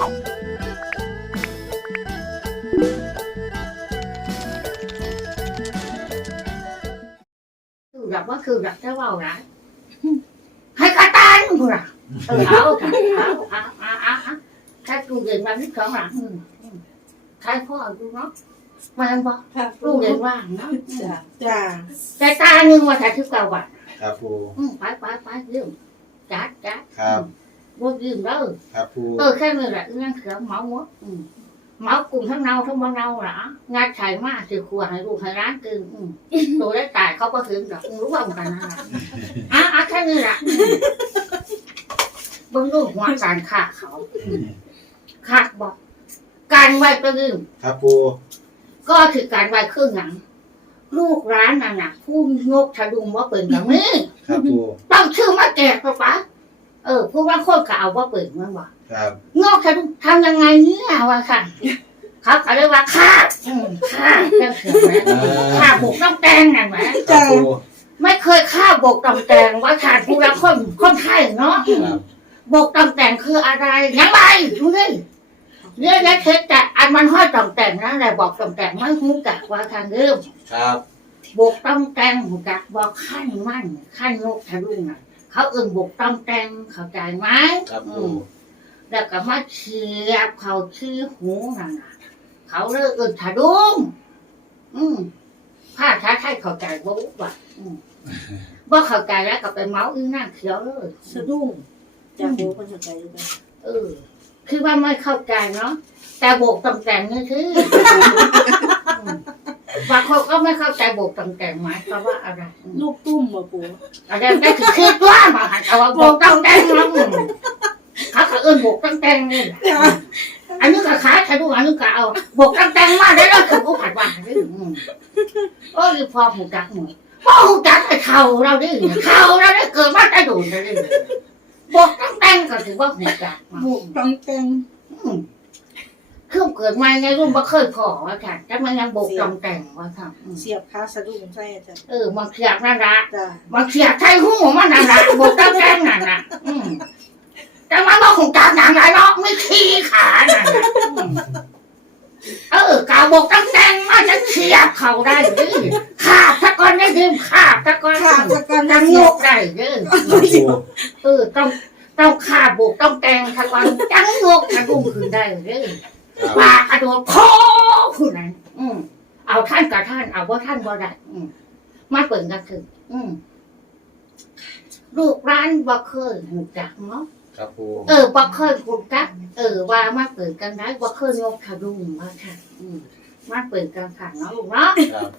คือแบบว่าคือแบบจะเว่านะให้กระตันกูนะเออเอาค่ะเอาเอาเอาเอาเอาแค่กูเรียนมาที่สองหลังอืมอืมใช่พ่อดูเนาะมันบอกค่ะลูกเรียนว่างเนาะจ้าจ้าแต่ตาหนึ่งว่าถ่ายทุกเก่าว่ะครับปูอืมไปไปไปยืมจัดจัดครับ บ่ยืมเด้อครับปูเออแค่นี้แหละเรื่องเขือเมาหมดอืมเมากลุ่มทั้งเนาทั้งบ่เนาหรองานไฉมากสิครัวให้ลูกให้ร้านกินอืมตัวได้ตายเขาก็ถึงดอกรู้ว่ามันกันนะอะอะแค่นี้แหละอืมเบิ่งลูกหัวการขาเขาขาบอกการไหวประยืมครับปูก็คือการไหวเครื่องหนังลูกร้านน่ะนะผู้งกทะดุมว่าเป็นอย่างนี้ครับปูต้องชื่อมาแจกปะปะ เออผู้ว่าโคตรก็เอาว่าเปิดมันว่าครับงอกทะดุทำยังไงเนี่ยวะค่ะ เขาก็เรียกว่าฆ่าอืมฆ่าเรื่องเสือไหมฆ่าบุกต้องแตงนั่นไหม ครับปูไม่เคยฆ่าบกต้องแตงว่าขาดผู้ละคนคนไทยเนาะครับบกต้องแต่งคืออะไรยังไงดูดิเรื่องนี้เท็จแต่อันมันห้อยต้องแต่งนะแต่บอกต้องแต่งไม่หูกักว่าทางเริ่มครับบกต้องแต่งหูกักบอกขั้นมั่นขั้นนกทะลุน่ะ เขาเอื่นบกต้องแต่งเข้าใจไหมครับอืปูมแล้วก็มาเชียบเขาชื่อหูนั่นน่ะเขาเลิกเอื่นทะดุงอืมผ้าท้าไทยเข้าใจบ่รู้ว่าอืมบ่เข้าใจแล้วก็ไปเมาอีนั่งเขียวเลยสะดุ้งจ้าปูคนสนใจเลยจ้าเออ คือว่าไม่เข้าใจเนาะแต่โบกตำแต่งนี่คืออืม บางคนก็ไม่เข้าใจโบกตำแต่งหมายความว่าอะไรอืมลูกตุ้มมาปูอะไรได้คือคือตัวมาหันเอาว่าโบกตำแต่งเนาะอืมเขาก็เอิ้นโบกตำแต่งนี่แหละอันนี้ก็ขายใครดูอันนี้ก็เอาโบกตำแต่งมาได้แล้วถึงกูผัดว่าดิอืมโอ้ยพอหูจักหมดพอหูจักไอ้เขาเราดิเขาเราได้เกิดมาได้ดูนเลยดิโบกตำแต่งก็ถือว่าหูจักมาบุกต้องแต่ง อืมคือเกิดมาในรุ่นบ่เคยพอว่าค่ะแต่มันยังบกจำแต่งว่าค่ะอืมเสียบขาสะดุ้งใช่จ้าเออมันเขียบนั่นละจ้ามันเขียบใช้หูมันนั่นละบกจำแต่งนั่นน่ะอืมแต่มันบ่คงจับหนังไรเนาะไม่ขี้ขานั่นน่ะอืมเออกาวบกจำแต่งมันจะเขียบเขาได้ดิขาบตะกอนได้ดิขาบตะกอนขาตะกันจังเสีโยยบกได้เด้อครับปูเออต้องต้องขาบกต้องแต่งตะกอนจังโยกกระดุมขึ้นได้เด้อ ครับปากกระโดดโคขึ้นนั้น อืมเอาท่านกับท่าน เอาว่าท่านบ่ได้อืมมาเปิดกันคืออืมลูกร้านบ่เคยหูจักเนาะครับปูเออบ่เคยหูจัก เออว่ามาเปิดกันได้บ่เคยยกขะดุมมาค่ะ อืมมาเปิดกันค่ะเนาะลูกเนาะครับ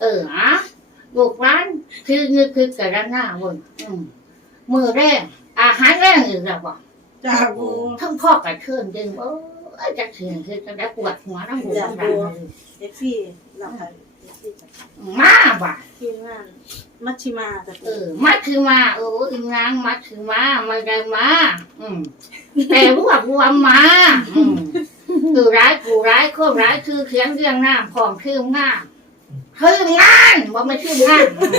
เอออะลูกร้านคือนึกคือกระหน้าเวนอืมมือแรกอาหารแรกอีกแล้วบ่จ้าปูทั้งพ่อกับเชิญจริงเอ อจะเสียงคือจะได้ปวดหัวน้ำหูน้ำตาเลยเอฟซีหลับไปเอฟซีจ้ามาบ่ะทีมงานมัชชิมาจ้าเอปูอมาคือมาเอออีนางมาคือมาไม่ได้มาอืมแต่รวบรวมมาอืมคือร้ายกูร้ายโคตรร้ายคือเขียนเรื่องหน้าของคืมงานคืมงานว่าไม่คืมงานอืม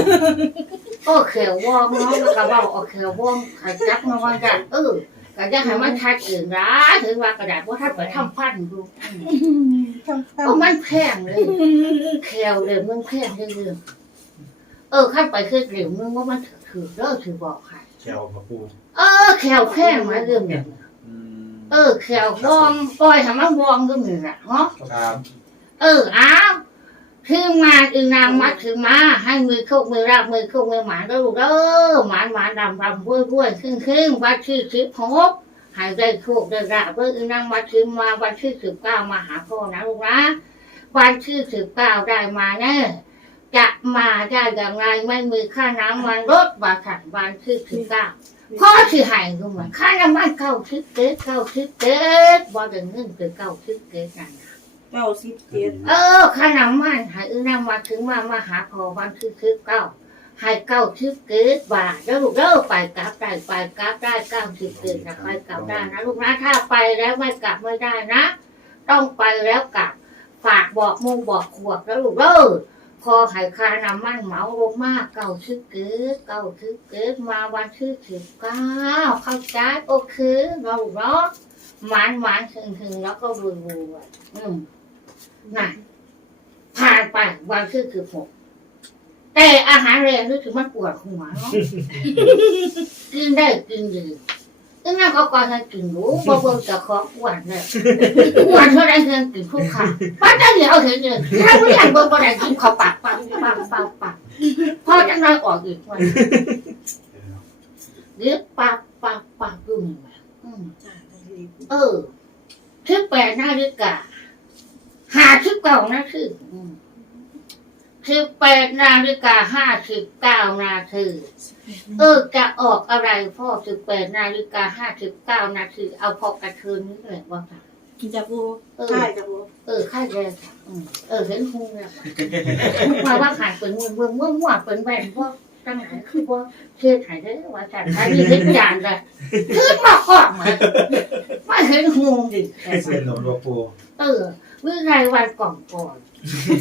โอ้เขียววองเนาะแล้วก็เว่าเอาเขียววองขจับมาว่าจะเออ ก็จะให้มันชัดอื่นร้ายถึงว่ากระดาษว่าถ้าไปทำฟันดูอืมทั้งโอ้มันแพงเลยแควเลยมึงแพงเลยเลยเออขั้นไปคือเดี๋ยวมึงว่ามันถือเลิกถือบอกค่ะแควครับปูเออแควแพงมาเรื่องเนี่ยอืมเออแคววองปล่อยให้มันวองก็มีแหละเนาะครับเอออ้าว คือมาอีนางมัดคือมาให้มือโคกมือราบมือโคกมือหมาเด้อลูกเด้อหมาหมาดำดำบ้วยบ้วยขึ้นขึ้นวัดชื่อสิบหกให้ได้โคกได้ราบเพื่ออีนางมัดคือมาวันที่สิบเก้ามาหาพ่อนะลูกนะวันที่สิบเก้าได้มาแน่จะมาได้อย่างไรไม่มีค่าน้ำมันรถบาขันวันที่สิบเก้าพ่อที่ให้ดูเหมือนค่าน้ำมันเก้าสิบเกตเก้าสิบเกตบ่ได้เงินคือเก้าสิบเกตนั่นน่ะ เก้าสิบเจ็ดเออค่าน้ำมันให้อีนางมาถึงมามาหาพอวันที่สิบเก้าให้เก้าสิบเกตบาทแล้วลูกเด้อไปกลับได้ไปกลับได้เก้าสิบเกตนะไปกลับได้นะลูกนะถ้าไปแล้วไม่กลับไม่ได้นะ ต้องไปแล้วกลับฝากบอกหมูบอกขวบแล้วลูกเด้อพอไข่คาน้ำมันเหมาลงมากเก่าชื่อเกิดเก่าชื่อเกิดมาวันชื่อสิบเก้าเข้าใจโอเคเราลูกเนาะหวานหวานถึงถึงแล้วก็รวยรวยอืม น่ะผ่านไปวันที่คือหกแต่อาหารแรงนี่คือมันปวดหัวเนาะกินได้กินดีก็นั่นก็ก่อนให้กินรู้บ่เบิ่งจะขออ้วนเนี่ยอ้วนเท่าไรเงินกินคู่ค่ะป้าจะเหลียวเห็นเลยถ้าไม่อยากเบิ่งบ่ได้กินข้าวปากปังปังปังปังพอจังไรออกอีกวันเรียกปากปากปากอยู่นี่แหละอืมจ้าได้รีบเออทิปแปดนาฬิกาหาทิป เก้านาทีอืมทิปแปดนาฬิกาห้าสิบเก้านาทีเออจะออกอะไรพ่อสิบแปดนาฬิกาห้าสิบเก้านาทีเอาพอกระเทือนนี่แหละว่าค่ะกินจ้าปูเออใช่จ้าปูเออค่ายแรงค่ะอืมเออเห็นหูเนี่ยมาว่าขายเป็นมือมือมือมั่วเป็นแบนพวกตั้งไหนคือว่าเชื่อถ่ายได้ว่าจัดขายนี่เห็นจานเลยขึ้นมาขอบมาไม่เห็นหูดิเส้นหลวงพ่อปูเออ วิไรวันก่อนก่อน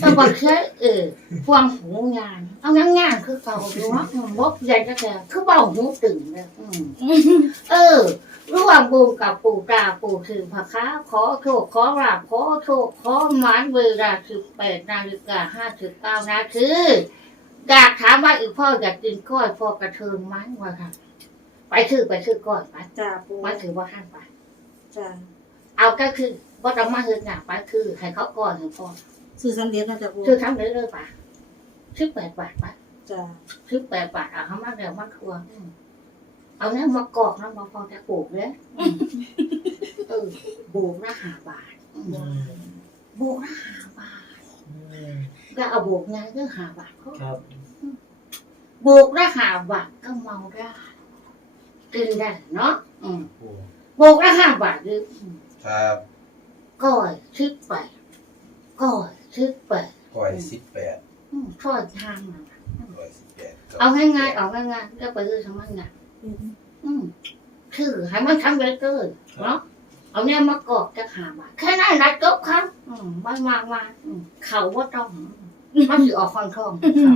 เออบอกเชื่อเออพวงหูงาน เอางานงานคือเก่าดูว่าบอกใหญ่จะแก่คือเบาหูตึงเลยอืมเออร่วมบุญกับปู่ตาปู่คือพระค้าขอโชคขอลาบขอโชคขอหมานเวลาสิบแปดนาฬิกาห้าสิบเก้านาทีอยากถามว่าอีกพ่ออยากกินก้อยพ่อกระเทิงไหมวะค่ะไปชื่อไปชื่อก้อยไปจ้าปูมาถือว่าห้ามไปจ้าเอาก็คือ ว่าต้องมาเฮือนหนักไปคือให้เขาก่อนให้พ่อซื้อสำเร็จนะจ้าปูคือทำเลยเลยป่ะสิบแปดบาทป่ะจ้าสิบแปดบาทเอาเขามาเดี๋ยวมาทัวร์อืมเอาเนี่ยมากอกนะมาพอจะปลูกเลยอืมเออปลูกละห้าบาทอืมปลูกละห้าบาทก็เอาปลูกไงก็ห้าบาทเขาครับปลูกละห้าบาทก็เมาได้กินได้เนาะอืมปูปลูกละห้าบาทคืออืมครับ ก้อยสิบแปดก้อยสิบแปดปล่อยสิบแปดอืมทอดทางมาปล่อยสิบแปดเอาง่ายๆเอาง่ายๆก็ไปซื้อทำมันไงอืมคือให้มันทำเร็วเกินเนาะเอาเนี่ยมากรอกจะหามาแค่นั้นนะจบครับอืมไม่มากมาอืมเขาว่าต้อง มันถือออกฟังทองเขา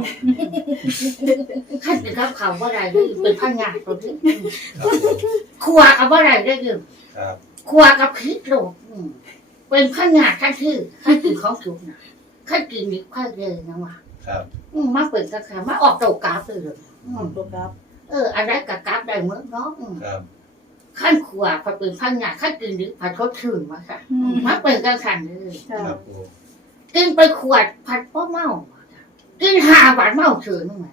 ขั้นเป็นครับเขาว่าอะไรได้อยู่เป็นพันงานตัวที่อืมครับปูครัวกับว่าอะไรได้อยู่ครับ ครัวกับพริกโลดอืม เป็นพันงานขั้นที่ขั้นกินของสุกนะขั้นกินนี่ขั้นเลยนะวะครับอืมมาเปิดกระขามาออกเตากราฟเลยอืมตัวครับเอออันนั้นกับกราฟได้เหมือนเนาะอืมครับขั้นขวาพอเป็นพันงานขั้นกินหรือผัดทดชื่นมาค่ะมาเปิดกระขันเลยจ้าครับปูกินไปขวดผัดพ่อเมากินหาบาทเมาเฉยนึงไหม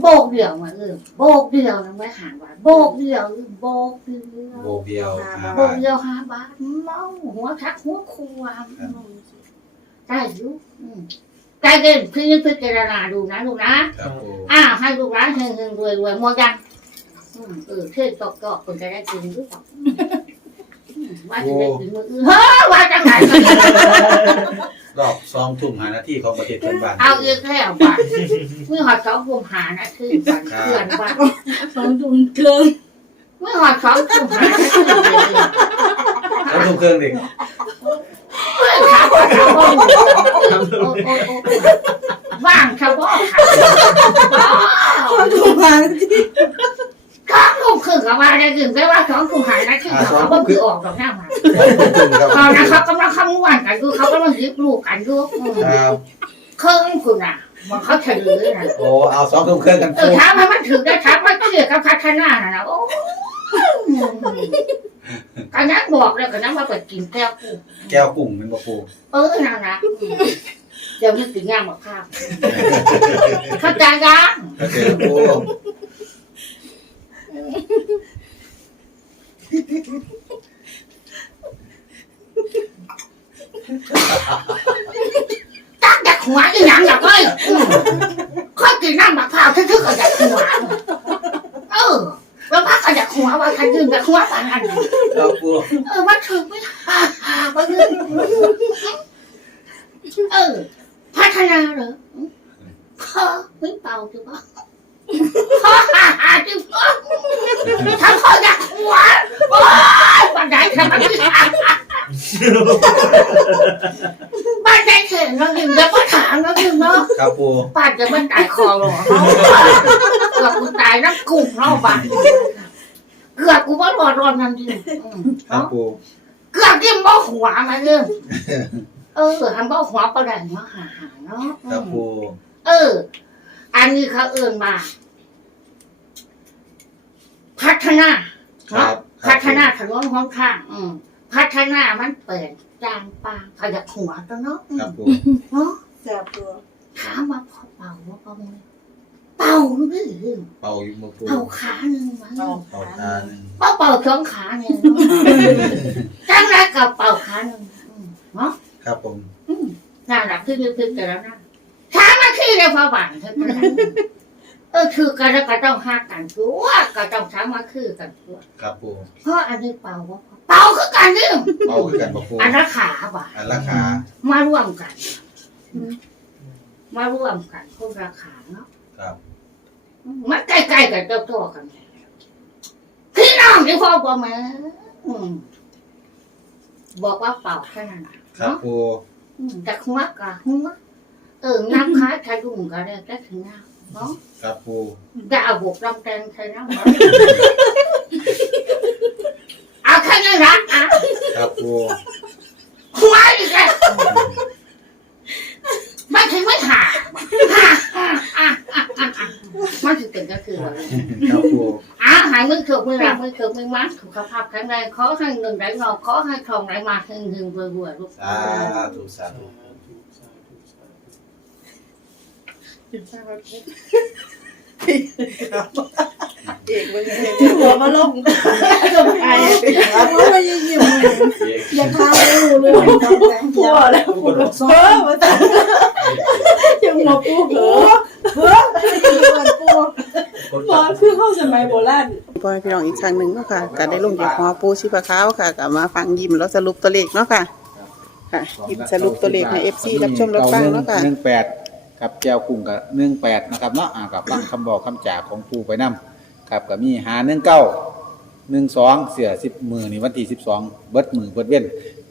โบกเดียวมาเออโบกเดียวนึงไม่หาบาทโบกเดียวโบกเดียวโบกเดียวห้าโบบากทเดียวหาบาทเมาหัวชักหัวควมได้อยุอืมใจเย็นพี่พิจารณาดูนะลูกนะ ครับปูอ้าวให้ลูกร้านเฮงเฮงรวยรวยหมดยังอืมเออเทศตอกตอกคนจะได้กินหรือเปล่าอืมว่าจะได้กินมืออื่นเฮ้ยว่าจะไหน รอบสองทุ่มหานาทีของประเทศเพื่อนบ้านเอาอีกแล้วบ้านเมื่อหอดสองกุมหานะคือบ้านเพื่อนบ้านสองดุงเครื่องเมื่อหอดสองกุมหานะคือเพื่อนบ้านแล้วทุ่มเครื่องเด็กเพื่อนถามว่าถามว่าโอ้โอ้โอ้ว่างเฉพาะค่ะถูกมาที่สองกุมคือกับว่าได้ยินไปว่าสองกุมหานะคือเขาก็คือออกดอกหน้ามา ตอนนั้นเขากำลังคำนวณกันอยู่เขากำลังยึดลูกกันอยู่อืมครับเครื่องคุณน่ะมันเขาเฉลยนะโอ้เอาสองทุ่มเครื่องกันเอปูอถามให้มันถึงได้ถามว่าเกี่ยวกับพัฒนาน่ะนะโอ้กันนั้นบอกแล้วกันนั้นว่าไปกินแก้วกู แก้วกุ้งเป็นบ่ปูเออนั่นนะ เดี๋ยวนี้กินย่างมะพร้าวเข้าใจยังก็เจอปู ตั้งแต่หัวอีหยังอยากเลยอืมค่อยกินน้ำมะพร้าวทึ่งๆก็อยากหัวเออแล้วพักก็อยากหัวว่าใครยืนกับหัวปานนั้นครับปูเออว่าถึงไม่ฮ่าฮ่าว่าเรื่องเออพัฒนาเหรอพอไม่เป่าจุ๊บพอฮ่าฮ่าจุ๊บทำเขาอยากหัวโอ้ยบันไดทำไมไม่ฮ่าฮ่า บันไดเข็นเราอยู่แล้วก็ถามเราอยู่เนาะครับปูป้าจะไม่ตายคอหรอเกือบกูตายน้ำกุ้งเนาะบ้านเกือบกูว่าหลอดร้อนนั่นทีอืมครับเนาะปูเกือบยิ่งบ่หัวมาเรื่องเออทำบ่หัวประเด็นเนาะหาหาเนาะครับปูเออ อันนี้เขาเอื่นมา พัฒนาครัเนาะบพัฒนาถนนห้องข้าง อืม พัฒนามันเปิดจางปางขยักหัวตัวเนาะอืมครับปูเนาะจ้าปูถามว่าพอเป่าว่าเป่าไหมเป่าหรือเป่าอยู่บ่ปูเป่าขาหนึ่งมั้งเอาเป่าตาหนึ่งเป่าเป่าสองขาเนี่ยเนาะจังไรกับเป่าขาหนึ่งอืมเนาะครับผมอืมน่ารักขึ้นขึ้นกันแล้วนะถามมาคือในพระบางเท่านั้นเออคือกันแล้วก็ต้องหักกันตัวก็ต้องถามมาคือกันตัวครับปูเพราะอันนี้เป่าว่า เป่าคือกันนี่เป่าคือกันบ่ปูอันละขาว่ะอันราคามาร่วมกัน มาร่วมกันคนราคาเนาะครับมันใกล้ๆกันเจ้าตัวกันพี่น้องที่พ่อบอกมาอืมบอกว่าเป่าแค่นั้นน่ะครับเนาะปูอืมแต่หัวกะหัวเออน้ำค้าทะลุงก็ได้ก็ถึงน้ำเนาะ ครับปูจะเอาบุกลำแตงใส่น้ำเนาะเอาแค่นี้ละอะ ครับปูหัวอีกแล้วมันถึงไม่หาหาอะอะอะอะอะมันถึงเป็นก็คือว่าครับปูอาหายมือถูกมือหลับมือถูกมือมัดสุขภาพแข็งแรงขอให้เงินไหลงอกขอให้ทองไหลมาหึงหึงรวยรวยลูกสาธุสาธุ หัวมาลงไอ้หัวมายิ้มยิ้มอย่าพาไปรู้เลยหัวแล้วหัวสองมาตั้งยังหัวปูเหรอเฮ้ยปูหมอคือเข้าสมัยโบราณพ่อแม่พี่น้องอีกครั้งหนึ่งเนาะค่ะก็ได้ลงจากหอปูชีพะขาวค่ะก็มาฟังยิ้มแล้วสรุปตัวเลขเนาะค่ะค่ะยิ้มสรุปตัวเลขในเอฟซีรับชมรับฟังเนาะค่ะหนึ่งแปดกับแจวกุ้งกับหนึ่งแปดนะครับเนาะกับร่างคำบอกคำจ่าของปูไปนํ ครับกับมีหาหนึ่งเก้าหนึ่งสองเสียสิบมือนี่วันที่สิบสองเบิดมือเบิดเว้น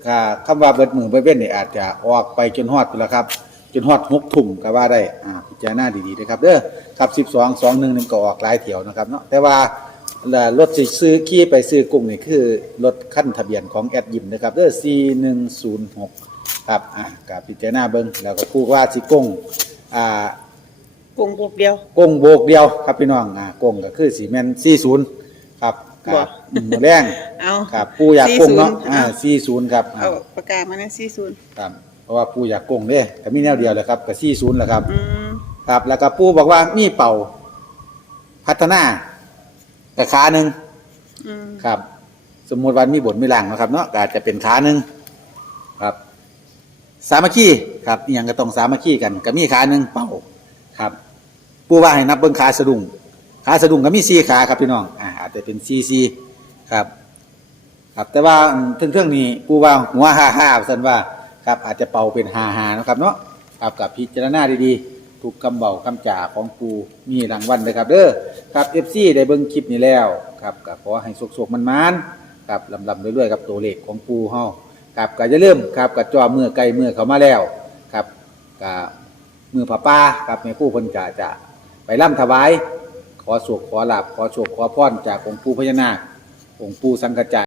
ค่ะคำว่าเบิดมือเบิดเว้นนี่อาจจะออกไปจนฮอดไปแล้วครับ จนฮอดหกทุ่มก็ว่าได้อ่าพิจารณาดีๆนะครับเด้อครับสิบสองสองหนึ่งหนึ่งก็ออกหลายเที่ยวนะครับเนาะแต่ว่ารถซื้อขี่ไปซื้อกุ้งนี่คือรถขั้นทะเบียนของแอดยิมนะครับเด้อ C หนึ่งศูนย์หกครับอ่ากับพิจารณาเบิ้งแล้วก็พูดว่าสิกงอ่า กงบุกเดียว กงโบกเดียวครับพี่น้องอ่ากงก็คือสีแมนสี่ศูนย์ครับบ่กับอืมหมูแรงเอา ครับปูอยากกงเนาะ40 อ่าสี่ศูนย์ครับอ่าเอาปากกามานะสี่ศูนย์ครับเพราะว่าปูอยากกงเด้แต่มีแนวเดียวเลยครับกับสี่ศูนย์แหละครับ อืมครับ แล้วก็ปูบอกว่ามีเป่า พัฒนาแต่ขาหนึ่งอืมครับ สมมติวันมีบทมีหลังนะครับ เนาะก็อาจจะเป็นขาหนึ่งครับ สามัคคีครับอหย่างก็ต้องสามัคคีกันก็มีขาหนึ่งเป่า ครับปูว่าให้นับเบิ้งขาสะดุ้งขาสะดุ้งก็มีสี่ขาครับพี่น้องอ่าอาจจะเป็นสี่สี่ครับ ครับแต่ว่าเรื่องเรื่องนี้ปูว่าหัวห้าห้าสันว่าครับอาจจะเป่าเป็นหาหานะครับเนาะครับกับพิจารณาดีๆทุกคำเบาคำจ่าของปูมีรางวัลเลยครับเด้อครับเอฟซีได้เบิ้งคลิปนี้แล้วครับก็ขอให้สุกๆมันๆครับลำๆเรื่อยๆกับตัวเลขของปูเฮาครับก็จะเริ่มครับกับจอมือไกลมือเขามาแล้ว ครับกับ มือผ้าป้ากับแม่ผู้เพิ่นจะจะไปร่ำถวาย ขอสวกขอหลับขอโชคขอพรจากองค์ปู่พญานาคองค์ปู่สังกจจาย